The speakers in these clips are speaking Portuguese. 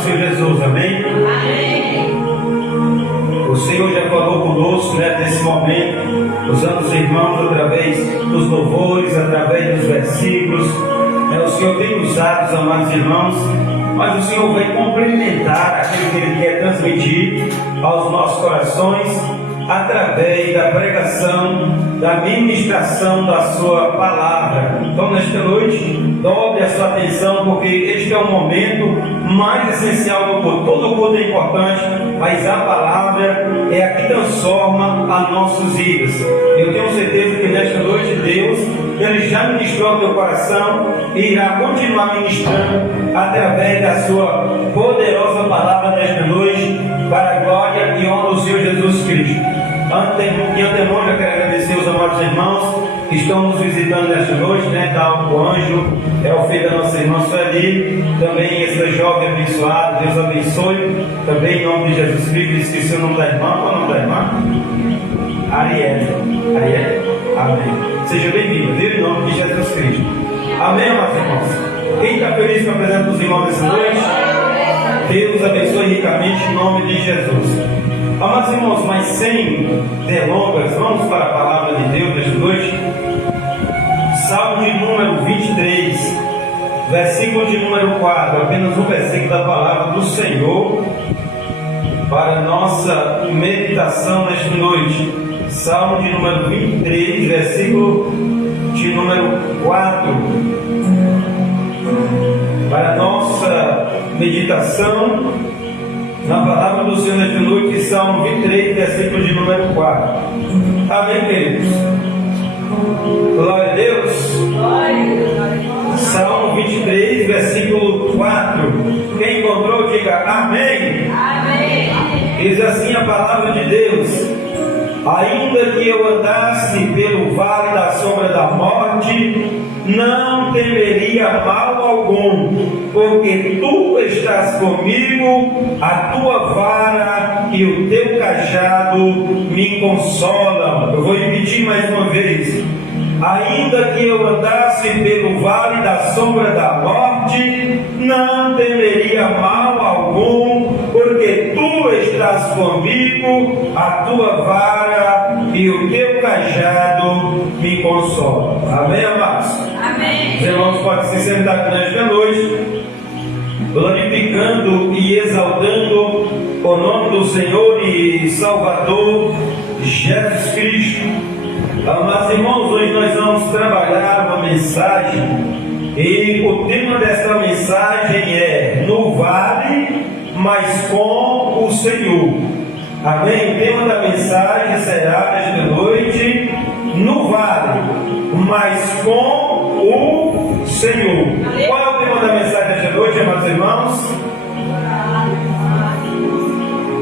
Senhor Jesus, amém? Amém. O Senhor já falou conosco, nesse momento, usando os irmãos através dos louvores, através dos versículos. O Senhor tem usado os amados irmãos, mas o Senhor vai complementar aquilo que Ele quer transmitir aos nossos corações através da pregação, da ministração da sua palavra. Então, nesta noite, dobre a sua atenção, porque este é o momento mais essencial do culto. Todo culto é importante, mas a palavra é a que transforma as nossas vidas. Eu tenho certeza que nesta noite Deus, Ele já ministrou ao teu coração e irá continuar ministrando através da sua poderosa palavra nesta noite, para a glória e honra do Senhor Jesus Cristo. De antemão, eu quero agradecer os amados irmãos que estão nos visitando nesta noite, Tá o anjo, é o filho da nossa irmã Sueli, também essa jovem abençoada, Deus abençoe, também em nome de Jesus Cristo. Esqueci o nome da irmã. Qual é o nome da irmã? Arielle. Amém. Seja bem-vindo, viu? Em nome de Jesus Cristo. Amém, amados irmãos. Quem está feliz com a presença dos irmãos nessa noite? Deus abençoe ricamente em nome de Jesus. Amados irmãos, mas sem delongas, vamos para a palavra de Deus nesta noite. Salmo de número 23, versículo de número 4, apenas um versículo da palavra do Senhor para a nossa meditação nesta noite. Salmo de número 23, versículo de número 4, para a nossa meditação na palavra do Senhor nesta noite, Salmo 23, versículo de número 4. Amém, queridos? Glória a Deus. Salmo 23, versículo 4. Quem encontrou, diga amém. Amém. Diz assim a palavra de Deus: ainda que eu andasse pelo vale da sombra da morte, não temeria mal algum, porque tu estás comigo, a tua vara e o teu cajado me consolam. Eu vou repetir mais uma vez: ainda que eu andasse pelo vale da sombra da morte, não temeria mal algum, porque tu estás comigo, a tua vara e o teu cajado me consolam. Amém, amados? Amém. Os irmãos podem se sentar aqui nesta noite, glorificando e exaltando o nome do Senhor e Salvador Jesus Cristo. Amados irmãos, hoje nós vamos trabalhar uma mensagem, e o tema dessa mensagem é no vale, mas com o Senhor. Amém? O tema da mensagem será nesta noite: no vale, mas com o Senhor. Qual é o tema da mensagem desta noite, amados irmãos?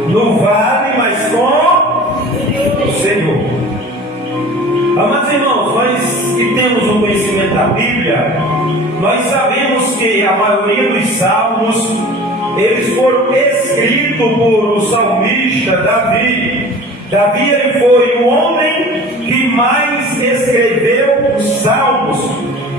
No vale, mas com o Senhor. Amados irmãos, nós que temos um conhecimento da Bíblia, nós sabemos que a maioria dos salmos, eles foram escritos por o salmista Davi. Davi, ele foi o homem que mais escreveu os salmos.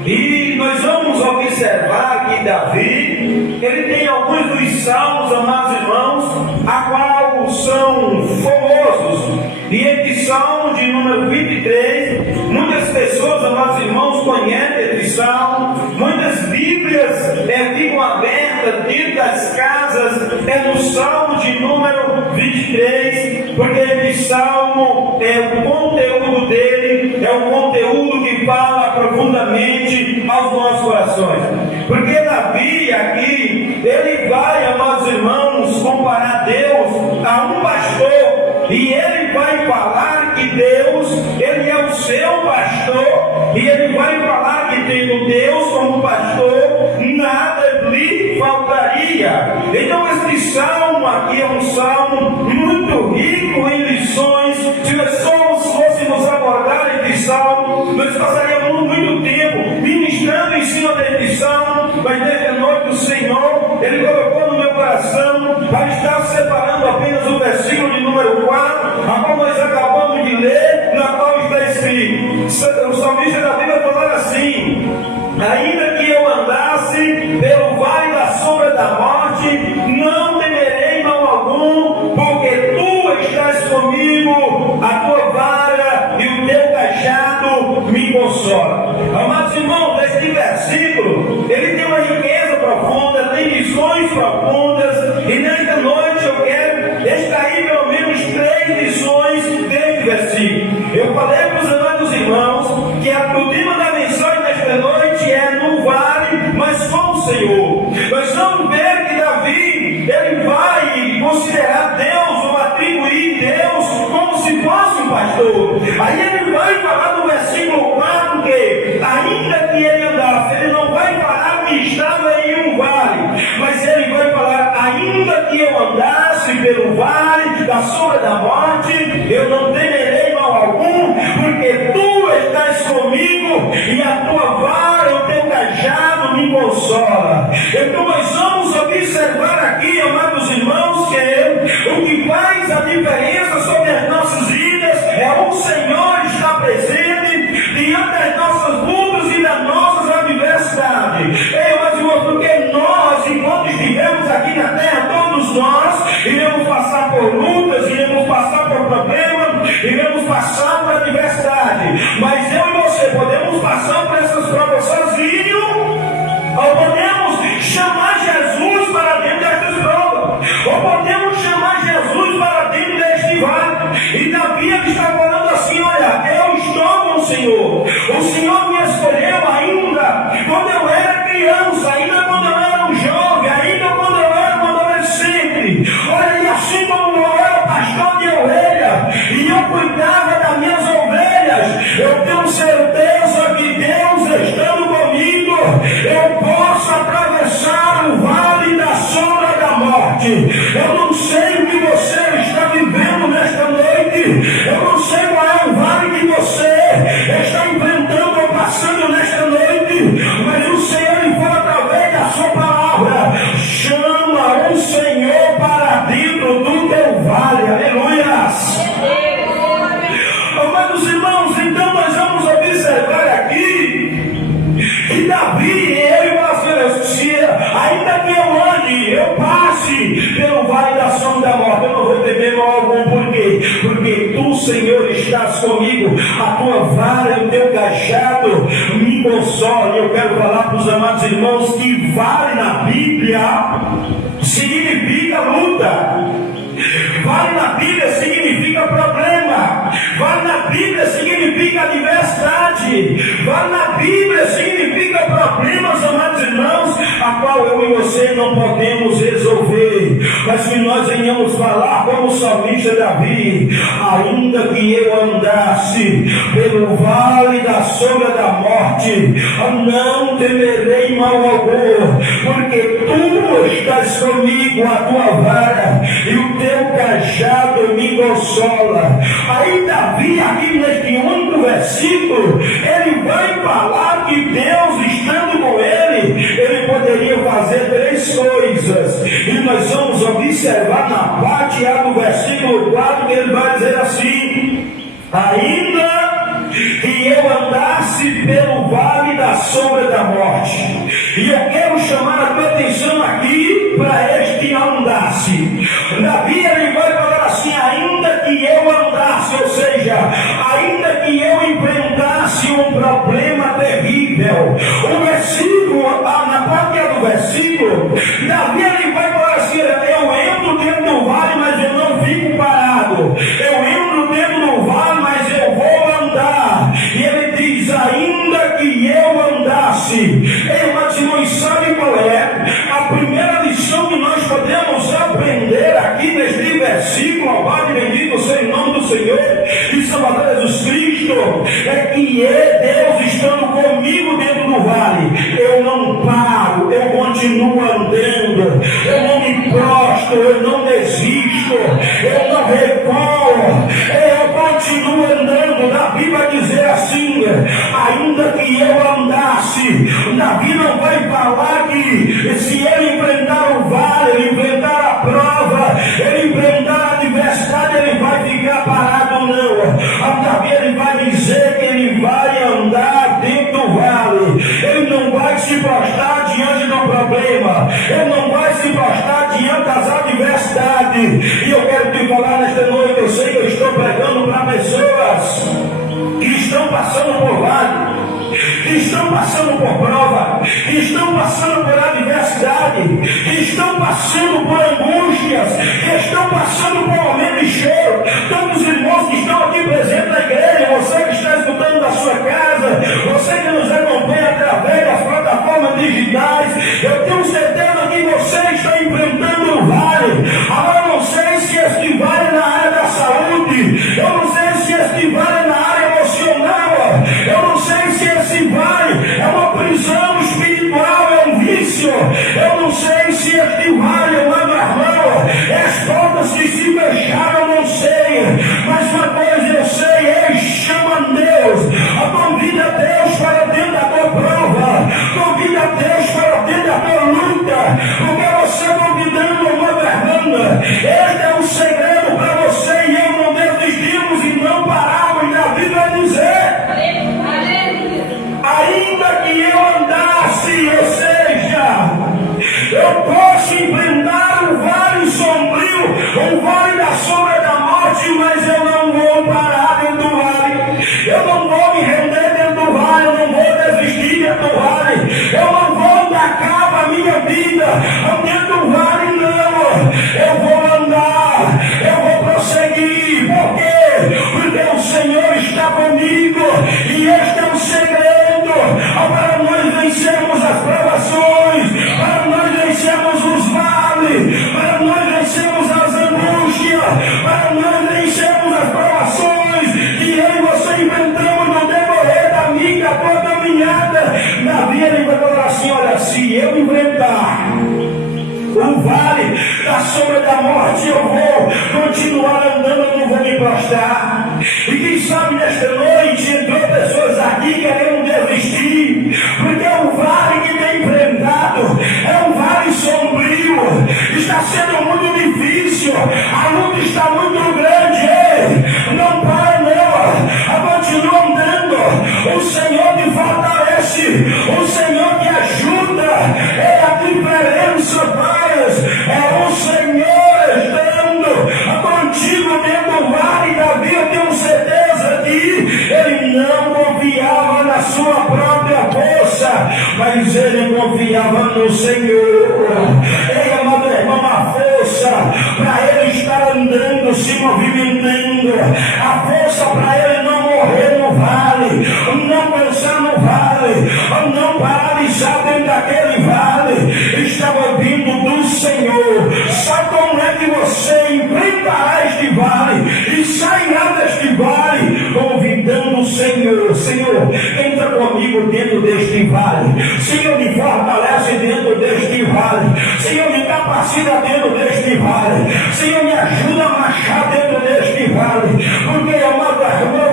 E nós vamos observar que Davi, ele tem alguns dos salmos, amados irmãos, a qual são famosos. E esse salmo de número 23, muitas pessoas, amados irmãos, conhecem esse salmo. Muitas bíblias ficam abertas dentro das casas, no salmo de número 23, porque esse salmo, o conteúdo dele é um conteúdo que fala profundamente aos nossos corações. Porque Davi aqui, ele vai, amados irmãos, comparar Deus a um pastor, e ele vai falar que Deus, ele é o seu pastor, e ele vai falar que tendo Deus como pastor, nada lhe faltaria. Então esse salmo aqui é um salmo muito rico em lições. Se nós fôssemos abordar esse salmo, nós passaríamos muito tempo ministrando em cima desse salmo, mas nesta noite o Senhor, ele colocou no meu eu posso atravessar o vale da sombra da morte. Eu não sei o que você está vivendo nesta noite, eu não sei qual é o vale que você está enfrentando ou passando nesta noite, mas o Senhor, ele fala através da sua palavra: chama o Senhor para dentro do teu vale. Aleluias. Amados irmãos, então nós vamos observar aqui que Davi, ele fala assim: ainda que eu ande, eu passe pelo vale da sombra da morte, eu não vou temer mal algum. Por quê? Porque tu, Senhor, estás comigo, a tua vara e o teu cajado me consolam. Eu quero falar para os amados irmãos que vale na Bíblia significa luta. Vale na Bíblia significa problema. Vale na Bíblia significa adversidade. Vale na Bíblia significa problemas, amados irmãos, a qual eu e você não podemos resolver, mas que nós venhamos falar como o salmista Davi: ainda que eu andasse pelo vale da sombra da morte, não temerei mal algum, porque tu estás comigo, a tua vara e o teu cajado me consola. Aí Davi, aqui neste único versículo, ele vai falar que Deus, estando com ele poderia fazer três coisas, e nós vamos observar na parte A do versículo 4, que ele vai dizer assim: ainda que eu andasse pelo vale da sombra da morte. E eu quero chamar a tua atenção aqui para este andasse. Davi, ele vai falar assim: ainda que eu andasse, ou seja, ainda que eu enfrentasse um problema terrível. O versículo, na parte A do versículo, Davi, ele vai falar assim: eu entro dentro do vale, mas eu não fico parado. Eu entro dentro do vale, mas eu vou andar. E ele diz: ainda que eu andasse. Irmãos, sabe qual é a primeira lição que nós podemos aprender aqui neste versículo? Louvado e bendito seja o nome do Senhor e Salvador Jesus Cristo. É que Deus estando comigo dentro do vale, eu não paro, eu continuo andando, eu não me prostro, eu não desisto, eu não recuo, eu continuo andando. Davi vai dizer assim: ainda que eu andasse. Davi não vai falar que se ele enfrentar o vale, ele enfrentar a prova, ele enfrentar a adversidade, ele vai ficar parado, não. Davi, ele vai dizer que ele vai andar dentro do vale. Ele não vai se prostrar diante do problema, ele não vai se prostrar diante das adversidades. E eu quero te falar nesta noite, eu sei que eu estou pregando para pessoas que estão passando por vale, que estão passando por prova, que estão passando por adversidade, que estão passando por angústias, que estão passando por momentos de choro. Tantos irmãos que estão aqui presentes na igreja, você que está escutando da sua casa, você que nos acompanha através das plataformas digitais, eu tenho certeza que você está enfrentando o vale. Agora, eu não sei se este vale é na área da saúde, eu não sei se este vale é na área emocional, eu não sei se esse vale é uma prisão espiritual, é um vício, eu não sei se este vale é uma normal, é as portas que se fecharam, eu não sei, mas uma coisa eu sei: chama Deus, convida Deus para vale da sombra da morte, eu vou continuar andando, eu não vou me prostrar. E quem sabe nesta noite entrou pessoas aqui querendo desistir, porque é um vale que tem enfrentado, é um vale sombrio, está sendo muito difícil, a luta está muito grande. Ei, não para não, continua andando, o Senhor te fortalece, o Senhor te ajuda. É a diferença, pais, é o Senhor estando contigo dentro do vale. Davi, eu tenho certeza que ele não confiava na sua própria força, mas ele confiava no Senhor. Ei, amado irmão, a força para ele estar andando, se movimentando, a força para ele não morrer no vale, não pensar no vale, não paralisar dentro daquele vale, estava vindo do Senhor. Sabe como é que você enfrentará este vale e sairá deste vale? Convidando o Senhor. Senhor, entra comigo dentro deste vale. Senhor, me fortalece dentro deste vale. Senhor, me capacita dentro deste vale. Senhor, me ajuda a marchar dentro deste vale. Porque, amado irmão,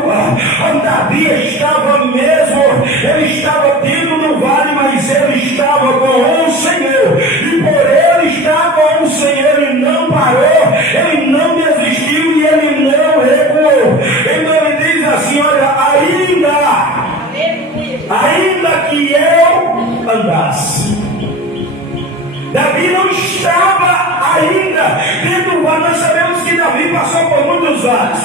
Davi estava mesmo, ele estava dentro do vale, mas ele estava com o Senhor. E por ele estar com o Senhor, ele não parou, ele não desistiu e ele não recuou. Então ele diz assim: olha, ainda que eu andasse. Davi não estava ainda dentro do vale. Nós sabemos que Davi passou por muitos vales.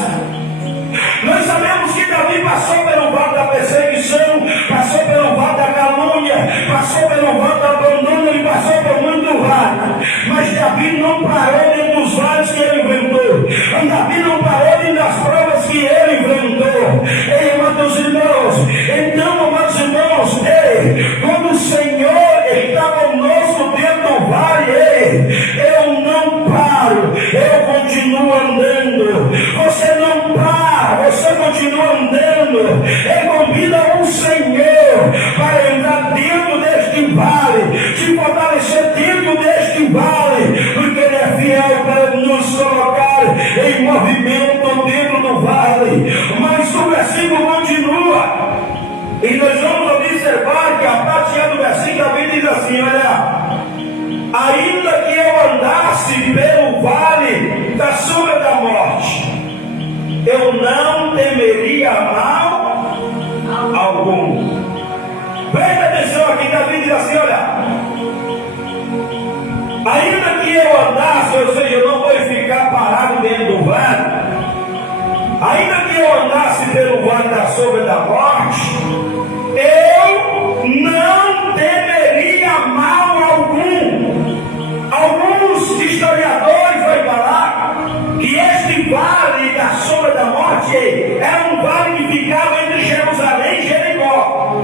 Nós sabemos que Davi passou pelo vale da perseguição, passou pelo vale da calúnia, passou pelo vale do abandono, ele passou por muito vale. Mas Davi não parou dentro dos vales que ele enfrentou. Davi não parou dentro das provas que ele enfrentou. Ei, amados irmãos, então, amados irmãos, quando o Senhor está conosco dentro do vale, eu não paro, eu continuo andando. Você não para, você continua andando. Convida o Senhor para entrar dentro deste vale, se fortalecer dentro deste vale, porque Ele é fiel para nos colocar em movimento dentro do vale. Mas o versículo continua, e nós vamos observar que a parte do versículo também diz assim: olha, ainda que eu andasse pelo vale da sombra da morte, eu não temeria mal algum. Presta atenção aqui, Davi diz assim: olha, ainda que eu andasse, ou seja, eu não vou ficar parado dentro do vale, ainda que eu andasse pelo vale da sombra da morte, eu não temeria mal algum. Alguns historiadores vão falar que este vale da sombra da morte era um vale que ficava entre Jerusalém e Jericó.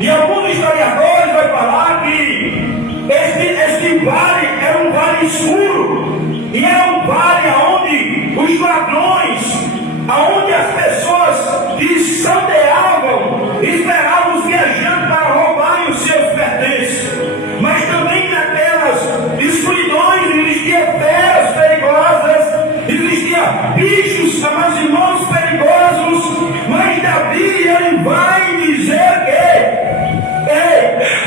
E alguns historiadores vão falar que este vale era um vale escuro, e era um vale onde os ladrões, aonde as pessoas que sandeavam, esperavam os viajantes para roubarem os seus pertences. Mas também naquelas escuridões existiam feras perigosas, existiam bichos, amados irmãos, perigosos. Mas Davi, ele vai dizer que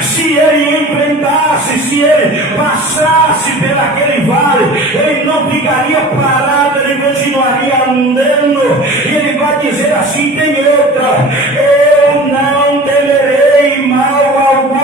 se ele enfrentasse, se ele passasse por aquele vale, ele não ficaria parado, ele continuaria andando. E ele vai dizer assim: tem outra, eu não temerei mal algum.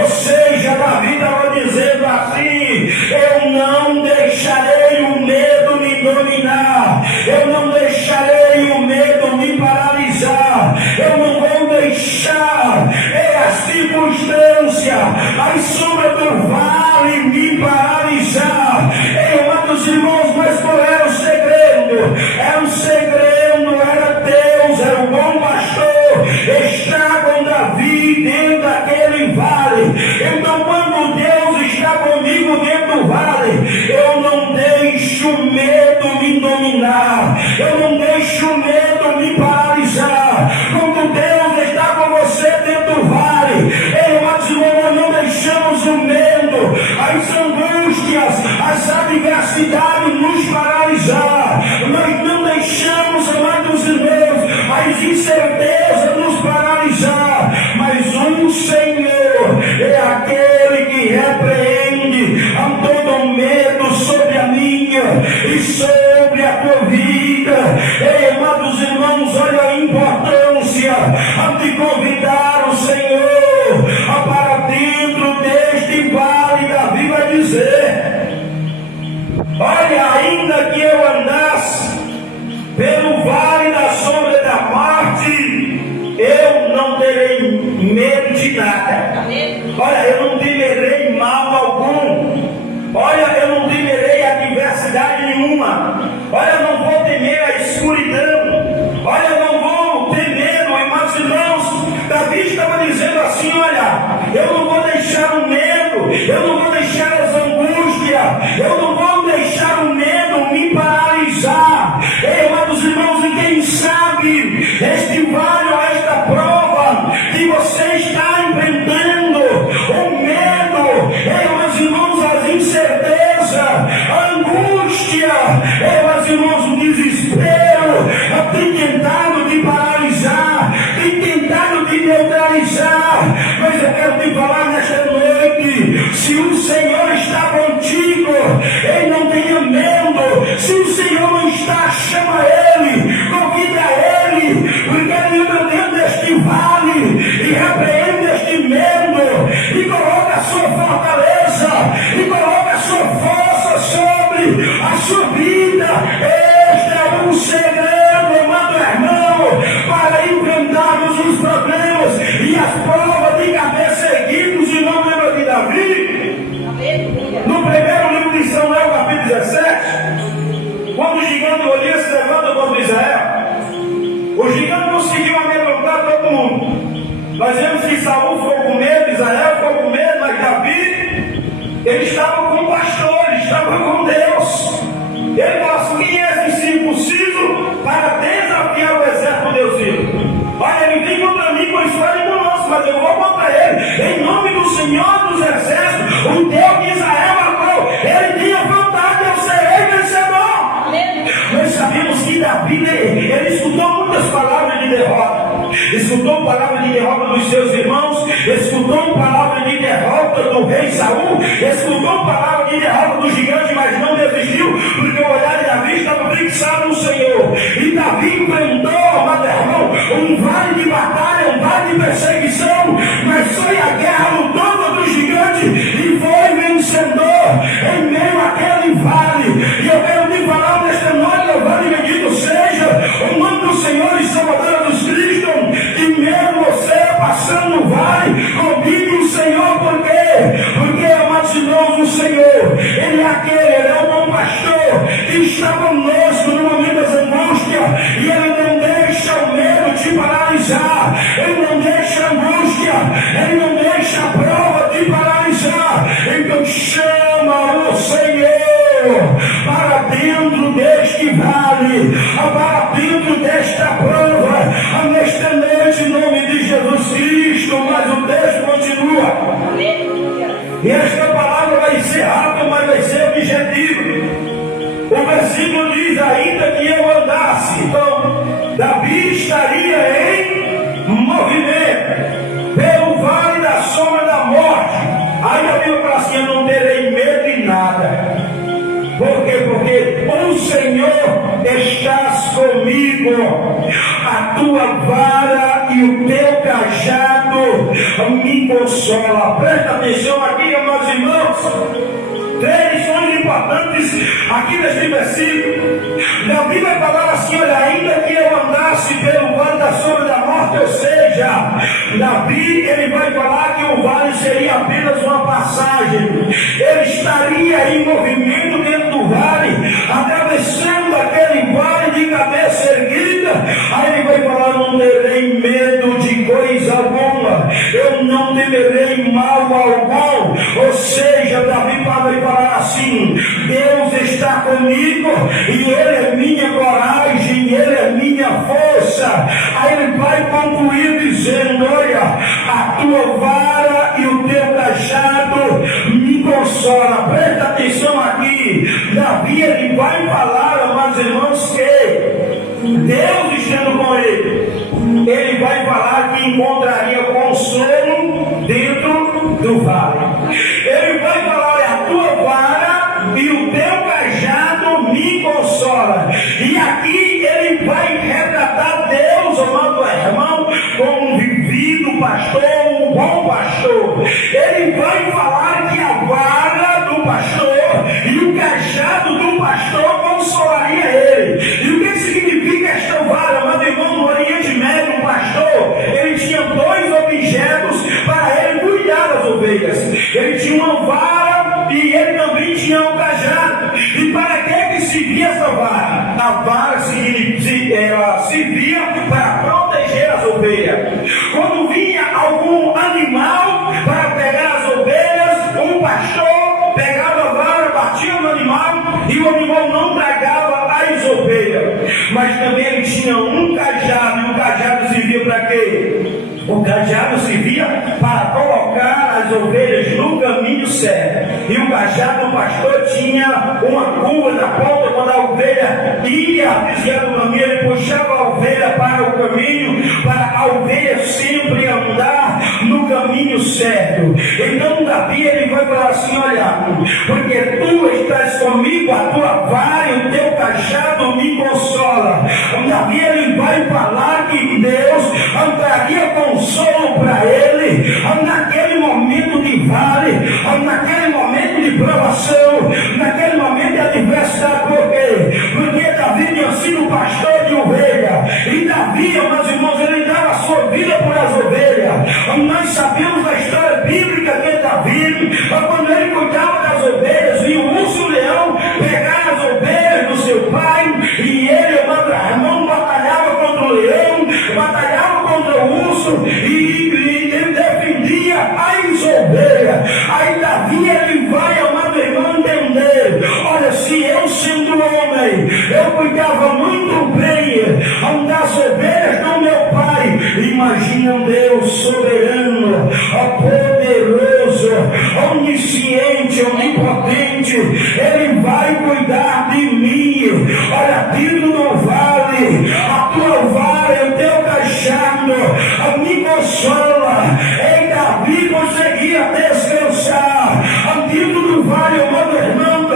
Ou seja, Davi estava dizendo assim: eu não deixarei o medo me dominar, eu não deixarei o medo me paralisar, eu não vou deixar a circunstância, a sombra do vale me paralisar. Amados irmãos, mas qual era o segredo? Era o segredo, era Deus, era o bom pastor, está com Davi dentro daquele vale. Então, quando Deus está comigo dentro do vale, eu não deixo o medo me dominar, eu não deixo o medo me paralisar. Quando Deus está com você dentro do vale, amados irmãos, nós não deixamos o medo, as angústias, e sobre a tua vida. Ei, amados irmãos, olha a importância de convidar o Senhor para dentro deste vale. Davi vai dizer: olha, ainda que eu andasse pelo vale da sombra da morte, eu não terei medo de nada. Olha, eu não temerei mal algum. Olha, eu não temerei adversidade nenhuma. Olha, eu não vou temer a escuridão. Olha, eu não vou ter medo, amados irmãos. Davi estava dizendo assim: olha, eu não vou deixar o medo, eu não vou deixar as angústias, eu não vou deixar o medo me paralisar. Ei, amados irmãos, e quem sabe este vale ou esta prova que você está enfrentando, o medo, ei, amados irmãos, as incertezas, a angústia, ei, amados irmãos, o desespero, tem tentado te paralisar, tem tentado te neutralizar. Mas eu quero te falar nesta noite: se o Senhor está contigo, ei, não tenha medo. Se o Senhor não está, chama Ele, convida Ele, porque Ele entra dentro deste vale e repreende este medo, e coloca a sua fortaleza, e coloca a sua força sobre a sua vida. Este é um segredo, amado irmão, para enfrentarmos os problemas e as provas de cabeça erguidos. E não lembra de Davi? No primeiro livro de Samuel, capítulo 17, quando o gigante Golias se levanta contra Israel, o gigante conseguiu amedrontar todo mundo. Nós vemos que Saul ficou com medo, Israel ficou com medo, mas Davi, ele estava com o pastor, ele estava com Deus. Ele falou assim: quem é esse circunciso para desafiar o exército de Deus vivo? Olha, ele vem contra mim com a história do nosso, mas eu vou contra ele, em nome do Senhor dos exércitos, o Deus de Israel, a qual ele tinha vontade, eu serei vencedor. Nós sabemos que Davi, ele escutou muitas palavras de derrota. Escutou palavra de derrota dos seus irmãos, escutou palavra de derrota do rei Saul, escutou palavra de derrota do gigante, mas não desistiu, porque o olhar de Davi estava fixado no Senhor. E Davi enfrentou, amado irmão, um vale de batalha, um vale de perseguição, mas foi a guerra lutou contra o gigante e foi vencedor em meio àquele vale. E eu quero te falar nesta noite: o vale bendito seja o nome do Senhor e Salvador dos Cristo, que mesmo você passando o vale, convide o Senhor. Por quê? Porque, amados irmãos, o Senhor, Ele é aquele, Ele é o bom pastor que está conosco no momento das angústias, e Ele não deixa o medo te paralisar, Ele não deixa a angústia, Ele não deixa a prova te paralisar. Então chama o Senhor para dentro deste vale, para dentro desta prova, nesta noite, em nome de Jesus Cristo. Mas o texto continua, e esta palavra vai ser rápida, mas vai ser objetiva. O versículo diz: ainda que eu andasse. Então, Davi estaria em movimento pelo vale da sombra da morte. Aí a Bíblia fala assim: eu não terei medo de nada. Por quê? Porque o Senhor estás comigo, a tua vara e o teu cajado me consola. Presta atenção aqui, meus irmãos. Três lições importantes aqui neste versículo. Davi vai falar assim: olha, ainda que eu andasse pelo vale da sombra da morte, ou seja, Davi, ele vai falar que o vale seria apenas uma passagem. Ele estaria em movimento dentro do vale, atravessando aquele vale de cabeça erguida. Aí ele vai falar: não terei medo de coisa alguma, eu não temerei mal algum. Ou seja, Davi vai falar assim: Deus está comigo, e Ele é minha coragem, Ele é minha força. Aí ele vai concluir dizendo: olha, a tua vara e o teu cajado me consola. Presta atenção aqui. Davi, ele vai falar, amados irmãos, que Deus estando com ele vai falar que encontraria consolo dentro do vale. Ele vai falar: a tua vara e o teu cajado me certo. E o cajado do pastor tinha uma curva na ponta, quando a ovelha ia desviar do caminho, ele puxava a ovelha para o caminho, para a ovelha sempre andar no caminho certo. Então Davi, ele vai falar assim: olha, porque tu estás comigo, a tua vara e o teu cajado me consola. Davi, ele vai falar que Deus traria consolo para ele naquele momento de vale, naquele momento de provação, naquele momento de adversidade. Por quê? Porque Davi tinha sido pastor de ovelha, e Davi, meus irmãos, ele dava a sua vida por as ovelhas. Nós sabemos da história bíblica que Davi, quando ele cuidava das ovelhas, e o urso e o leão pegaram as ovelhas do seu pai, e ele, irmão, batalhava contra o leão, batalhava contra o urso, e ele defendia as ovelhas. Aí Davi, ele vai, amado irmão, entender: olha, se eu sendo homem, eu cuidava muito bem das ovelhas do meu pai, imagina um Deus soberano, poderoso, onisciente, onipotente, ele vai cuidar de mim. Olha, Tiro do vale, a tua vara e o teu cajado me consola. Ei, Davi conseguia descansar. Tiro do vale, amado irmão,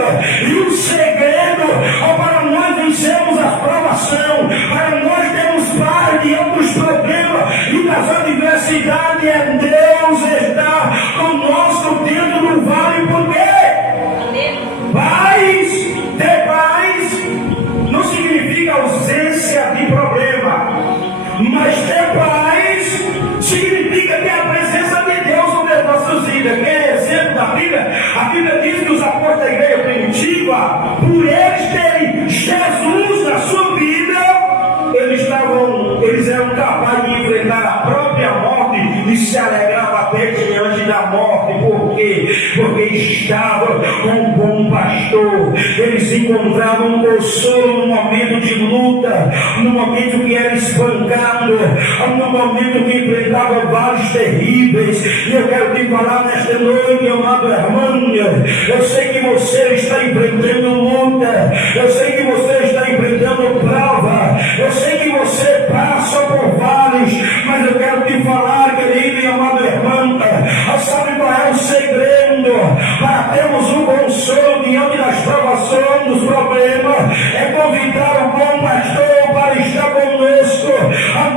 e o segredo para nós vencermos a provação, para nós termos paz diante dos problemas e das adversidades, é Deus está conosco dentro do vale. Por quê? Paz, ter paz não significa ausência de problema, mas ter paz significa que a presença de Deus sobre as nossas vidas. Quem é exemplo da Bíblia? A Bíblia diz que os apóstolos da igreja primitiva, por eles terem Jesus na sua vida, eles eram capazes de enfrentar a própria morte e se alegravam até diante da morte. Por quê? Porque estavam com um bom pastor. Eles encontravam um consolo no momento de luta, no momento que era espancado, no momento que enfrentava vales terríveis. E eu quero te falar nesta noite, amado irmão, eu sei que você está enfrentando luta, eu sei que você está enfrentando prova, eu sei que você passa por vales, mas eu quero te falar, querido e amado irmão, sabe qual é o segredo para termos um consolo diante das provações, dos problemas? É convidar o bom pastor para estar conosco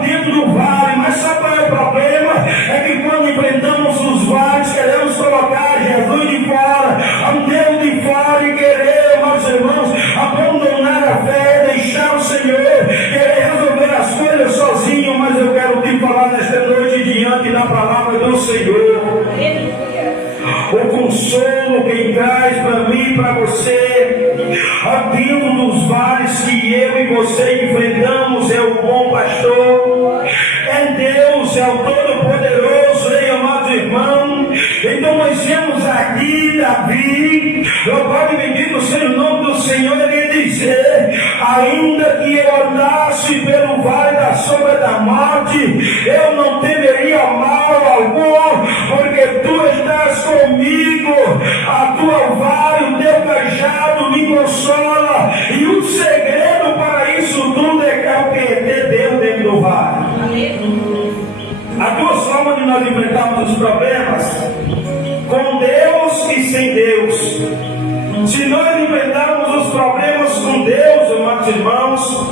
dentro do vale. Mas sabe qual é o problema? É que quando enfrentamos os vales, queremos colocar Jesus de fora, Deus de fora, e querer, meus irmãos, abandonar a fé, deixar o Senhor, querer resolver as coisas sozinho. Mas eu quero te falar nesta noite, diante da palavra do Senhor, o consolo quem traz para mim e para você, dentro dos vales que eu e você enfrentamos, é o bom pastor, é Deus, é o Todo-Poderoso, hein, amados irmãos? Então nós vemos aqui Davi, louvado e bendito seja o nome do Senhor, ele dizer: ainda que eu andasse pelo vale da sombra da morte, eu não temeria mal algum, porque tu estás comigo, a tua vara e o teu cajado me consola. E o segredo para isso tudo é ter Deus dentro do vale. Há duas formas de nós enfrentarmos os problemas: com Deus e sem Deus. Se nós enfrentarmos os problemas com Deus, amados irmãos,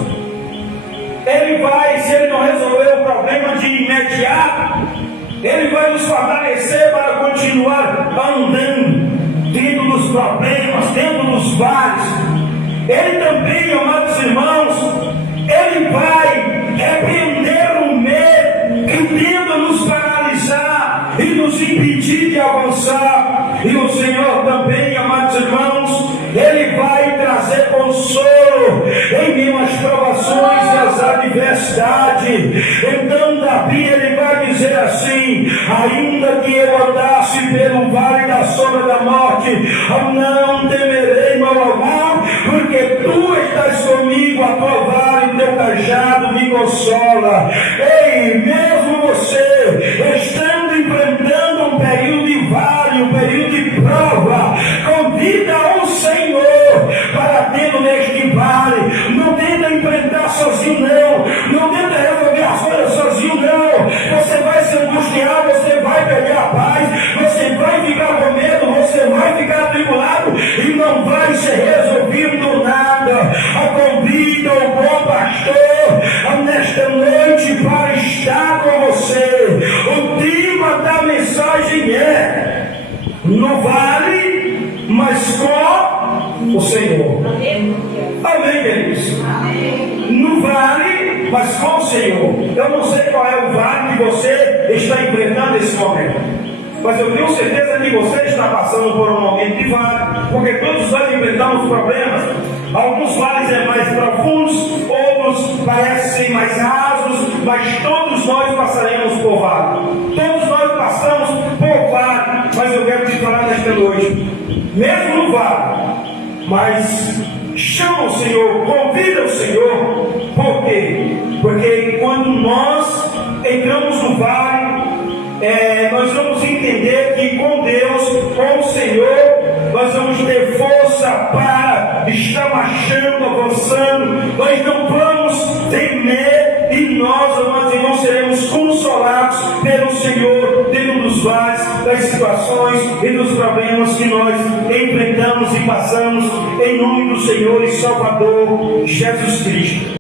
Ele vai, se Ele não resolver o problema de imediato, Ele vai nos fortalecer para continuar andando dentro dos problemas, dentro dos vales. Ele também, amados irmãos, Ele vai repreender o medo que tenta nos paralisar e nos impedir de avançar. E o Senhor também, amados irmãos, Ele vai trazer consolo em meio às provações e às adversidades. Então Davi, ele vai dizer assim: ainda que eu andasse pelo vale da sombra da morte, não temerei mal algum, porque tu estás comigo, a tua vara e teu cajado me consola. Ei, mesmo você estando enfrentando um período de vale, um período de prova, no vale, mas com o Senhor. Amém, queridos? No vale, mas com o Senhor. Eu não sei qual é o vale que você está enfrentando nesse momento, mas eu tenho certeza que você está passando por um momento de vale, porque todos nós enfrentamos problemas. Alguns vales é mais profundos, outros parecem ser mais rasos, mas todos nós passaremos por vale. Todos nós passamos por vale, mas eu quero te falar nesta noite, mesmo no vale, mas chama o Senhor, convida o Senhor. Por quê? Porque quando nós entramos no vale, nós vamos entender que com Deus, com o Senhor, nós vamos ter força para estar marchando, avançando. Nós não vamos temer e nós, amados irmãos, seremos consolados pelo Senhor dentro dos vales, das situações e dos problemas que nós enfrentamos e passamos, em nome do Senhor e Salvador Jesus Cristo.